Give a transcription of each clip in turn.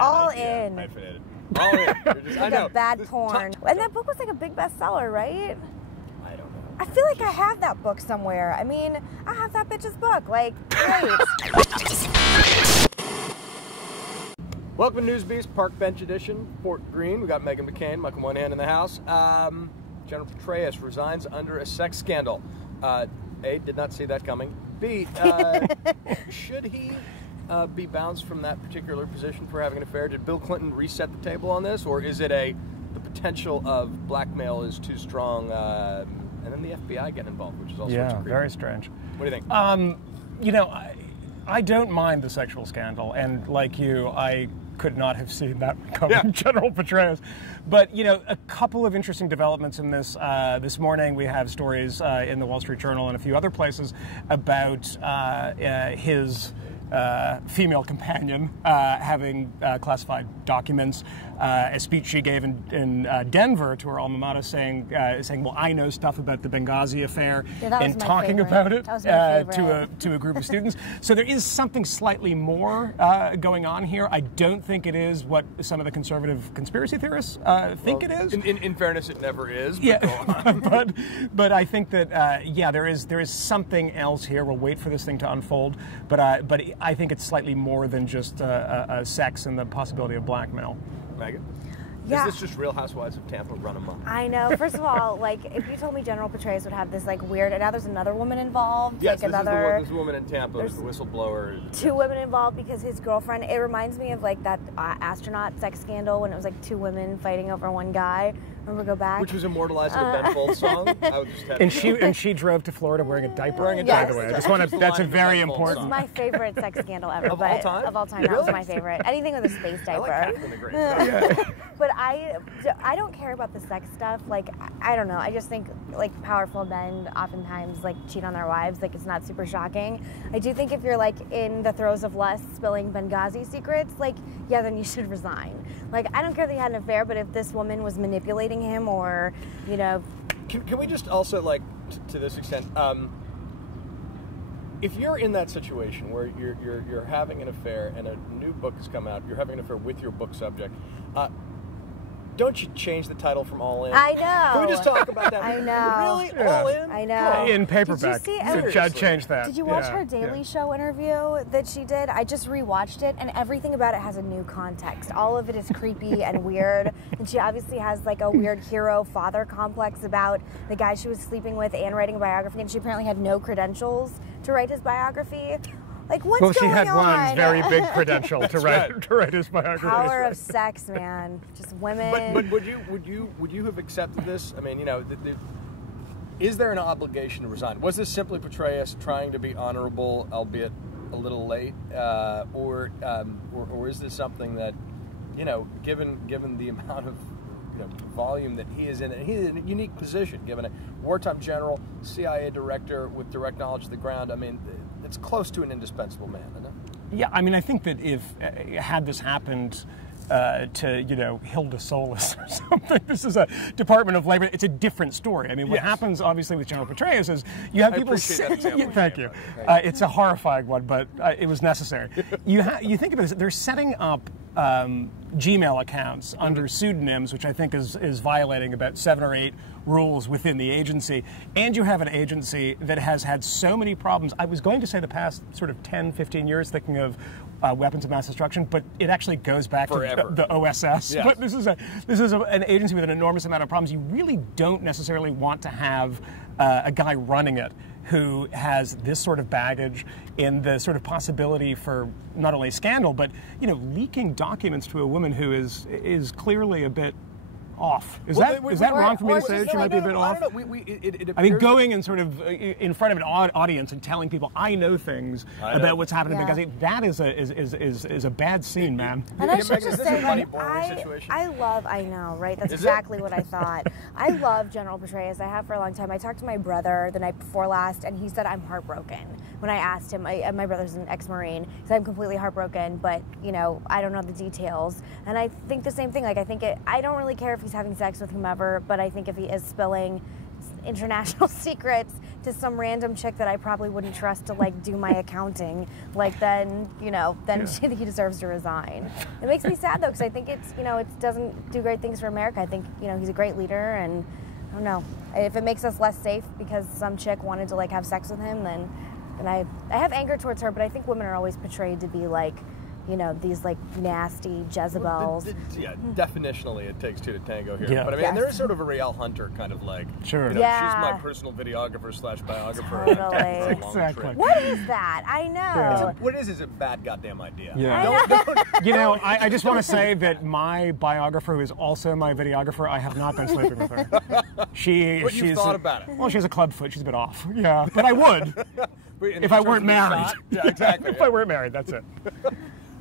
All in. Hyphenated. All in. I know. Bad porn. And that book was like a big bestseller, right? I don't know. I feel like I have that book somewhere. I mean, I have that bitch's book. Like, great. Welcome to NewsBeast, Park Bench Edition, Fort Greene. We got Meghan McCain, Michael Moynihan in the house. General Petraeus resigns under a sex scandal. A, did not see that coming. B, should he be bounced from that particular position for having an affair? Did Bill Clinton reset the table on this, or is it the potential of blackmail is too strong, and then the FBI getting involved, which is all sorts of creepy. Very strange. What do you think? You know, I don't mind the sexual scandal, and like you, I could not have seen that coming, General Petraeus. But, you know, a couple of interesting developments in this. This morning we have stories in the Wall Street Journal and a few other places about his female companion having classified documents. A speech she gave in Denver to her alma mater saying, well, I know stuff about the Benghazi affair, and talking about it to a group of students. So there is something slightly more going on here. I don't think it is what some of the conservative conspiracy theorists think it is. In fairness, it never is. But yeah, but I think that there is something else here. We'll wait for this thing to unfold. But I think it's slightly more than just sex and the possibility of blackmail. Megan? Yeah. Is this just Real Housewives of Tampa run amok? I know. First of all, like, if you told me General Petraeus would have this, like, weird, and now there's another woman involved. Yes, like this is the woman in Tampa, there's the whistleblower. Two women involved because his girlfriend, it reminds me of, like, that astronaut sex scandal when it was, like, two women fighting over one guy. Remember, go back? Which was immortalized in a Ben Folds song. And she drove to Florida wearing a diaper. By the way, I just want to. That's a very important. It's my favorite sex scandal ever. Of all time? Of all time, really? that was my favorite. Anything with a space diaper. I like Catherine the Great. But I don't care about the sex stuff. Like, I don't know. I just think, like, powerful men oftentimes, like, cheat on their wives. Like, it's not super shocking. I do think if you're, like, in the throes of lust, spilling Benghazi secrets, like, yeah, then you should resign. Like, I don't care if he had an affair, but if this woman was manipulating him or, you know. Can we just also, like, to this extent, if you're in that situation where you're having an affair and a new book has come out, you're having an affair with your book subject, don't you change the title from All In? I know. Can we just talk about that? I know. Really? Yeah. All In? I know. In paperback. I'd change that. Did you watch her Daily Show interview that she did? I just rewatched it, and everything about it has a new context. All of it is creepy and weird, and she obviously has, like, a weird hero-father complex about the guy she was sleeping with and writing a biography, and she apparently had no credentials to write his biography. Like, what's going on? Well, she had one very big credential to write his biography. Power of sex, man. Just women. But would you have accepted this? I mean, you know, is there an obligation to resign? Was this simply Petraeus trying to be honorable, albeit a little late, or is this something that, you know, given the amount of volume that he is in, and he's in a unique position, given a wartime general, CIA director with direct knowledge of the ground. I mean, it's close to an indispensable man, isn't it? Yeah, I mean, I think that if had this happened to Hilda Solis or something, this is a Department of Labor. It's a different story. I mean, what happens obviously with General Petraeus is you have people. Thank you. It's a horrifying one, but it was necessary. You think about this. They're setting up Gmail accounts under pseudonyms, which I think is violating about 7 or 8 rules within the agency. And you have an agency that has had so many problems. I was going to say the past sort of 10, 15 years thinking of weapons of mass destruction, but it actually goes back forever to the OSS. Yes. But this is an agency with an enormous amount of problems. You really don't necessarily want to have a guy running it who has this sort of baggage in the sort of possibility for not only scandal, but leaking documents to a woman who is clearly a bit off. Is that wrong for me to say that she might be a bit off? I don't know. I mean, going and sort of in front of an audience and telling people I know things about what's happening because that is a bad scene, man. And I should just say, like, I know, right? That's exactly what I thought. I love General Petraeus. I have for a long time. I talked to my brother the night before last, and he said I'm heartbroken. When I asked him, my brother's an ex-Marine, he said I'm completely heartbroken, but I don't know the details. And I think the same thing. Like, I don't really care if he's having sex with whomever, but I think if he is spilling international secrets, to some random chick that I probably wouldn't trust to like do my accounting, like then he deserves to resign. It makes me sad though, because I think it doesn't do great things for America. I think he's a great leader, and I don't know if it makes us less safe because some chick wanted to like have sex with him. Then I have anger towards her, but I think women are always portrayed to be like, these like nasty Jezebels. Yeah, definitionally it takes two to tango here. Yeah. But I mean, there is sort of a Riel Hunter kind of like, sure. she's my personal videographer / biographer. Totally. Exactly. What is that? I know. Yeah. What it is a bad goddamn idea. Yeah. Don't, I just want to say that my biographer, who is also my videographer, I have not been sleeping with her. But you've thought about it. Well, she has a club foot. She's a bit off. Yeah, but I would if I weren't married. Yeah, exactly. If I weren't married, that's it.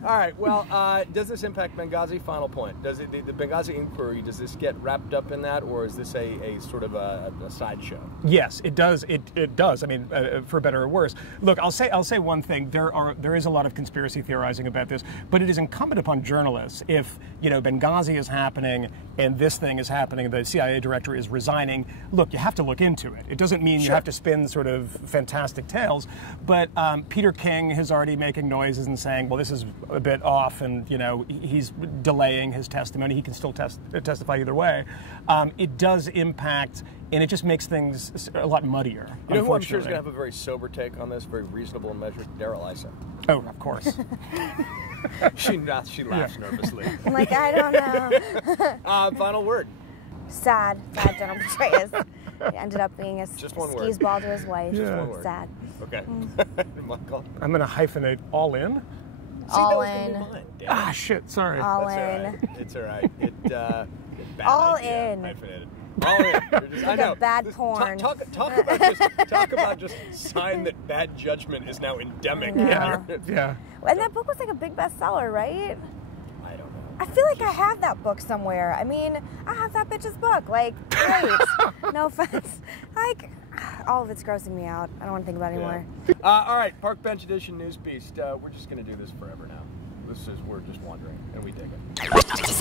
All right. Well, does this impact Benghazi? Final point. Does it the Benghazi inquiry? Does this get wrapped up in that, or is this a sort of a sideshow? Yes, it does. It does. I mean, for better or worse. Look, I'll say one thing. There is a lot of conspiracy theorizing about this, but it is incumbent upon journalists. If Benghazi is happening and this thing is happening, the CIA director is resigning. Look, you have to look into it. It doesn't mean you have to spin sort of fantastic tales, but Peter King is already making noises and saying, well, this is a bit off, and he's delaying his testimony. He can still testify either way. It does impact, and it just makes things a lot muddier. You know who I'm sure is going to have a very sober take on this, very reasonable and measured? Daryl Issa. Oh, of course. She laughs nervously. I'm like, I don't know. Final word. Sad General Petraeus. He ended up being a skis ball to his wife. Just one word. Sad. Okay. Michael? I'm going to hyphenate all in. All in. Ah, shit, sorry. All in. in. It's all right. All in. Hyphenated. All in. I know. Bad porn. Talk about just sign that bad judgment is now endemic. Yeah. Yeah. And that book was like a big bestseller, right? I don't know. I feel like I have that book somewhere. I mean, I have that bitch's book. Like, great. No offense. Like, all of it's grossing me out. I don't want to think about it anymore. All right, Park Bench Edition NewsBeast. We're just going to do this forever now. We're just wandering, and we dig it.